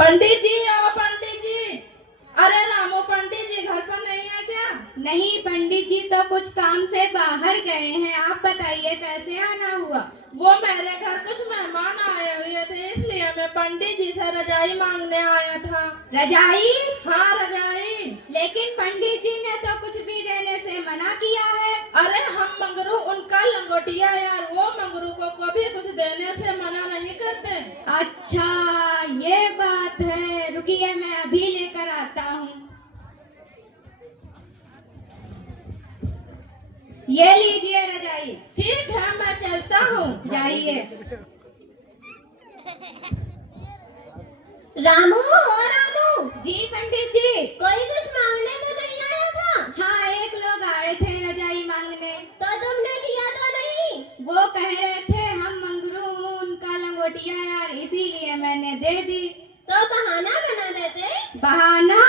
पंडित जी, ओ पंडित जी। अरे रामू, पंडित जी घर पर नहीं है क्या? नहीं, पंडित जी तो कुछ काम से बाहर गए हैं। आप बताइए कैसे आना हुआ? वो मेरे घर कुछ मेहमान आए हुए थे, इसलिए मैं पंडित जी से रजाई मांगने आया था। रजाई? हाँ, रजाई। लेकिन पंडित जी ने तो कुछ भी देने से मना किया है। अरे हम मंगरू उनका लंगोटिया यार, वो मंगरू को कभी कुछ देने से मना नहीं करते। अच्छा, ये बात है। रुकिए, मैं अभी लेकर आता हूँ। ये लीजिए रजाई। ठीक है, मैं चलता हूँ। जाइए। रामू, ओ रामू। जी पंडित जी। कोई कुछ मांगने तो नहीं आया था? हाँ, एक लोग आए थे रजाई मांगने। तो तुमने दिया तो नहीं? वो कह रहे थे हम मंगरू हूँ उनका लंगोटिया यार, इसीलिए मैंने दे दी। तो बहाना बना देते। बहाना?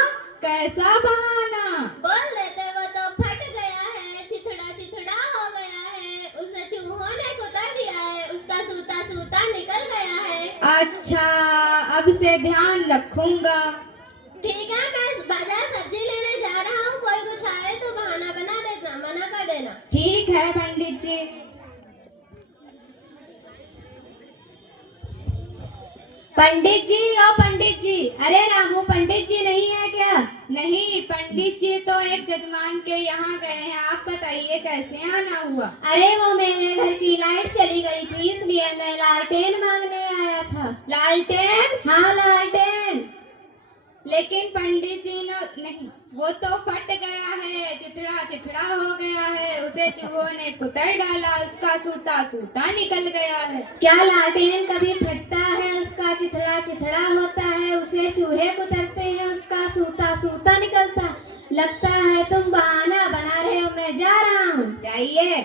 कैसा बहाना? बोल देते वो तो फट गया है, चिथड़ा चिथड़ा हो गया है, उसे चूहों ने कुतर दिया है, उसका सूता सूता निकल गया है। अच्छा, अब से ध्यान रखूंगा। ठीक है, मैं बाजार सब्जी लेने जा रहा हूँ, कोई कुछ आए तो बहाना बना देना, मना कर देना। ठीक है पंडित जी। पंडित जी, ओ पंडित जी। अरे रामू, पंडित जी नहीं है क्या? नहीं, पंडित जी तो एक जजमान के यहाँ गए हैं। आप बताइए कैसे आना हुआ? अरे वो मेरे घर की लाइट चली गई थी, इसलिए मैं लालटेन मांगने आया था। लालटेन? हाँ, लालटेन। लेकिन पंडित जी ने नहीं, वो तो फट गया है, चिथड़ा चिथड़ा हो गया है, उसे चूहों ने कुतर डाला, उसका सूता सूता निकल गया है। क्या लालटेन कभी फटता है? उसका चिथड़ा चिथड़ा होता है, उसे चूहे कुतरते हैं, उसका सूता सूता निकलता। लगता है तुम बहाना बना रहे हो, मैं जा रहा हूँ। जाइए।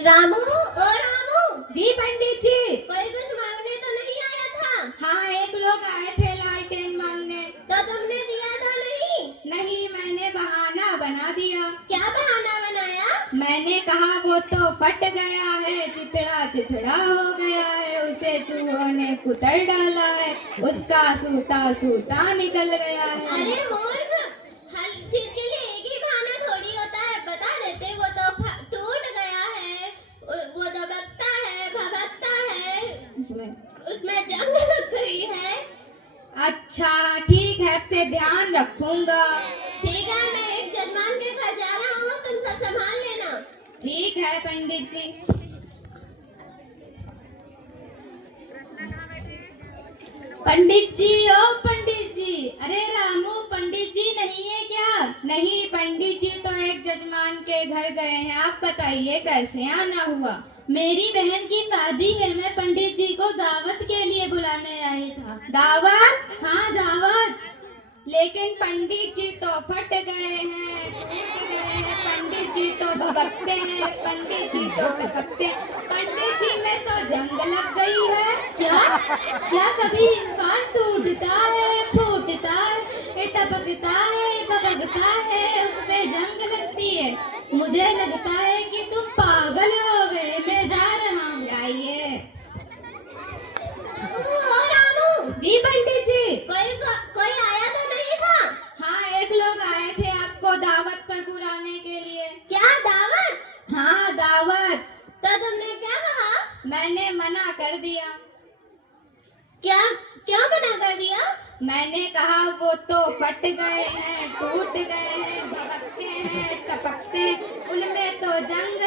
रामू, ओ रामू। जी पंडित जी। कोई कुछ मांगने तो नहीं आया था? हाँ, एक लोग आए थे लालटेन मांगने। तो तुमने दिया तो नहीं? नहीं, मैंने बहाना बना दिया। क्या बहाना बनाया? मैंने कहा वो तो फट गया है, चिथड़ा चिथड़ा हो गया है, उसे चूहों ने कुतर डाला है, उसका सूता सूता निकल गया है। अरे मूर्ख, हर चीज के लिए एक ही बहाना थोड़ी होता है। बता देते वो तो टूट गया है, वो दबकता है, भभकता है, उसमें जंग लग गई है। अच्छा, ठीक है, अब से ध्यान रखूंगा। ठीक है, मैं एक जजमान के घर जा रहा हूँ, तुम सब संभाल लेना। ठीक है पंडित जी। पंडित जी, ओ पंडित जी। अरे रामू, पंडित जी नहीं है क्या? नहीं, पंडित जी तो एक जजमान के घर गए हैं। आप बताइए कैसे आना हुआ? मेरी बहन की शादी है, मैं पंडित जी को दावत के लिए बुलाने आई था। दावत? हाँ, दावत। लेकिन पंडित जी तो फट गए हैं, टूट गए हैं, पंडित जी तो भभकते हैं, पंडित जी तो टपकते हैं, पंडित जी में तो जंग लग गई है। क्या क्या कभी इंसान टूटता है, फूटता है, टपकता है, भभकता है, उसमें जंग लगती है? मुझे लगता है कि तुम पागल हो गए, मैं जा रहा हूँ। जाइए। ओ रामू। जी पंडित जी। कोई आया तो नहीं था? हाँ, एक लोग आए थे आपको दावत पर बुलाने के लिए। क्या दावत? हाँ, दावत। तो तुमने क्या कहा? मैंने मना कर दिया। क्या क्यों मना कर दिया? मैंने कहा वो तो फट गए हैं, टूट गए हैं, भभकते हैं, टपकते हैं, उनमें तो जंग